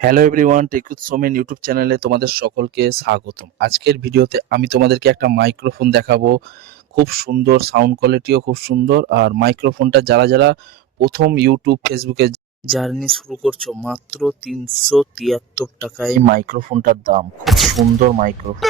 Hello everyone, tech with Somen YouTube চ্যানেলে তোমাদের সকলকে স্বাগতম। আজকের ভিডিওতে আমি তোমাদেরকে একটা মাইক্রোফোন দেখাবো। খুব সুন্দর, সাউন্ড কোয়ালিটিও খুব সুন্দর। আর মাইক্রোফোনটা যারা প্রথম ইউটিউব ফেসবুকে জার্নি শুরু করছো, মাত্র 373 টাকায় মাইক্রোফোনটার দাম। খুব সুন্দর মাইক্রোফোন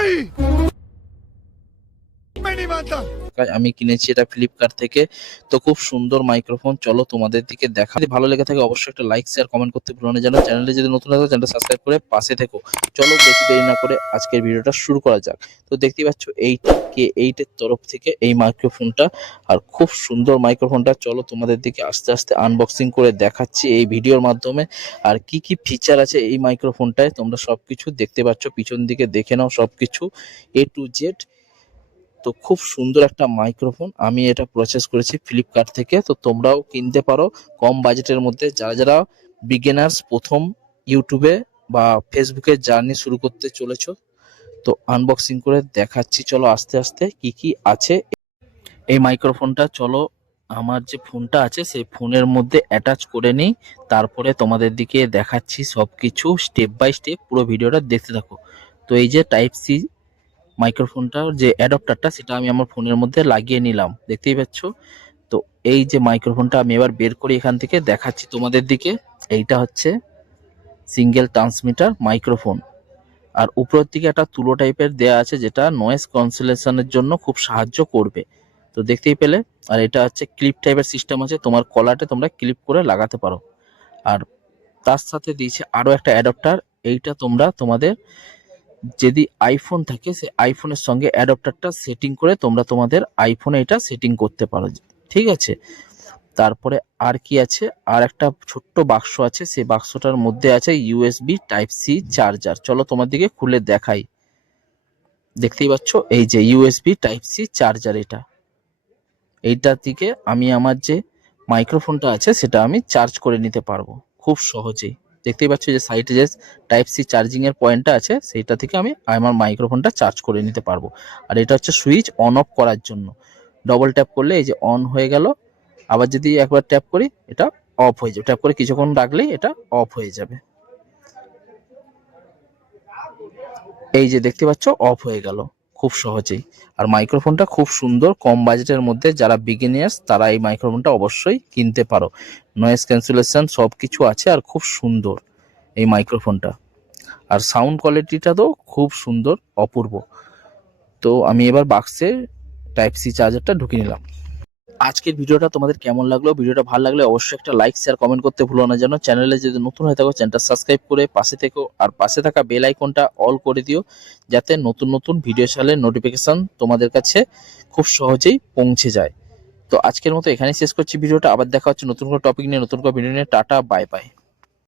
আমি কিনেছি এটা ফ্লিপকার্ট থেকে। তো খুব সুন্দর মাইক্রোফোন, চলো তোমাদের দিকে দেখা। যদি ভালো লেগে থাকে অবশ্যই একটা লাইক শেয়ার কমেন্ট করতে ভুলো না যেন। চ্যানেলে যদি নতুন থাকো চ্যানেলটা সাবস্ক্রাইব করে পাশে থেকো। চলো বেশি দেরি না করে আজকের ভিডিওটা শুরু করা যাক। তো দেখতেই পাচ্ছ এইটা K8 এর তরফ থেকে এই মাইক্রোফোনটা, আর খুব সুন্দর মাইক্রোফোনটা। চলো তোমাদের দিকে আস্তে আস্তে আনবক্সিং করে দেখাচ্ছি এই ভিডিওর মাধ্যমে। আর কি কি ফিচার আছে এই মাইক্রোফোনটায় তোমরা সবকিছু দেখতে পাচ্ছ, পিছন দিকে দেখে নাও সবকিছু A to Z। তো খুব সুন্দর একটা মাইক্রোফোন, আমি এটা পারচেজ করেছি ফ্লিপকার্ট থেকে। তো তোমরাও কিনতে পারো কম বাজেটের মধ্যে। যারা বিগিনার্স, প্রথম ইউটিউবে বা ফেসবুকে জার্নি শুরু করতে চলেছো, তো আনবক্সিং করে দেখাচ্ছি। চলো আস্তে আস্তে কি কি আছে এই মাইক্রোফোনটা। চলো আমার যে ফোনটা আছে সেই ফোনের মধ্যে অ্যাটাচ করে নিই, তারপরে তোমাদের দিকে দেখাচ্ছি সবকিছু স্টেপ বাই স্টেপ। পুরো ভিডিওটা দেখতে থাকো। তো এই যে টাইপ সি মাইক্রোফোনটার যে অ্যাডাপ্টারটা, সেটা আমি আমার ফোনের মধ্যে লাগিয়ে নিলাম, দেখতেই পাচ্ছ। তো এই যে মাইক্রোফোনটা আমি এবার বের করি এখান থেকে, দেখাচ্ছি তোমাদের দিকে। এইটা হচ্ছে সিঙ্গেল ট্রান্সমিটার মাইক্রোফোন, আর উপরের দিকে একটা তুলো টাইপের দেয়া আছে যেটা নয়েজ ক্যান্সেলেশনের জন্য খুব সাহায্য করবে। তো দেখতেই পেলে। আর এটা হচ্ছে ক্লিপ টাইপের সিস্টেম আছে, তোমার কলারটা তোমরা ক্লিপ করে লাগাতে পারো। আর তার সাথে দিয়েছে আরো একটা অ্যাডাপ্টার। এইটা তোমরা তোমাদের যদি আইফোন থাকে সেই আইফোনের সঙ্গে অ্যাডাপ্টারটা সেটিং করে তোমরা তোমাদের আইফোনে এটা সেটিং করতে পারো, ঠিক আছে। তারপরে আর কি আছে, আর একটা ছোট্ট বাক্স আছে, সেই বাক্সটার মধ্যে আছে ইউএসবি টাইপ সি চার্জার। চলো তোমার দিকে খুলে দেখাই। দেখতেই পাচ্ছ এই যে ইউএসবি টাইপ সি চার্জার, এইটার দিকে আমি আমার যে মাইক্রোফোনটা আছে সেটা আমি চার্জ করে নিতে পারবো খুব সহজেই। দেখতেই পাচ্ছ যে সাইডে যে টাইপ সি চার্জিং এর পয়েন্টটা আছে, সেইটা থেকে আমি আমার মাইক্রোফোনটা চার্জ করে নিতে পারবো। আর এটা হচ্ছে সুইচ অন অফ করার জন্য। ডবল ট্যাপ করলে এই যে অন হয়ে গেল, আবার যদি একবার ট্যাপ করি এটা অফ হয়ে যাবে। ট্যাপ করে কিছুক্ষণ রাখলেই এটা অফ হয়ে যাবে। এই যে দেখতে পাচ্ছ অফ হয়ে গেল খুব সহজেই। আর মাইক্রোফোনটা খুব সুন্দর, কম বাজেটের মধ্যে যারা বিগিনার্স তারা এই মাইক্রোফোনটা অবশ্যই কিনতে পারো। নয়েজ ক্যান্সেলেশন সব কিছু আছে, আর খুব সুন্দর এই মাইক্রোফোনটা। আর সাউন্ড কোয়ালিটিটা তো খুব সুন্দর, অপূর্ব। তো আমি এবার বাক্সে টাইপ সি চার্জারটা ঢুকিয়ে নিলাম। আজকের ভিডিওটা তোমাদের কেমন লাগলো? ভিডিওটা ভালো লাগলে অবশ্যই একটা লাইক শেয়ার কমেন্ট করতে ভুলো না যেন। চ্যানেলে যদি নতুন হয়ে থাকো চ্যানেলটা সাবস্ক্রাইব করে পাশে থেকো, আর পাশে থাকা বেল আইকনটা অল করে দিও, যাতে নতুন নতুন ভিডিও ছাড়লে নোটিফিকেশন তোমাদের কাছে খুব সহজেই পৌঁছে যায়। তো আজকের মতো এখানেই শেষ করছি ভিডিওটা। আবার দেখা হচ্ছে নতুন কোনো টপিক নিয়ে, নতুন কোনো ভিডিও নিয়ে। Tata, bye bye.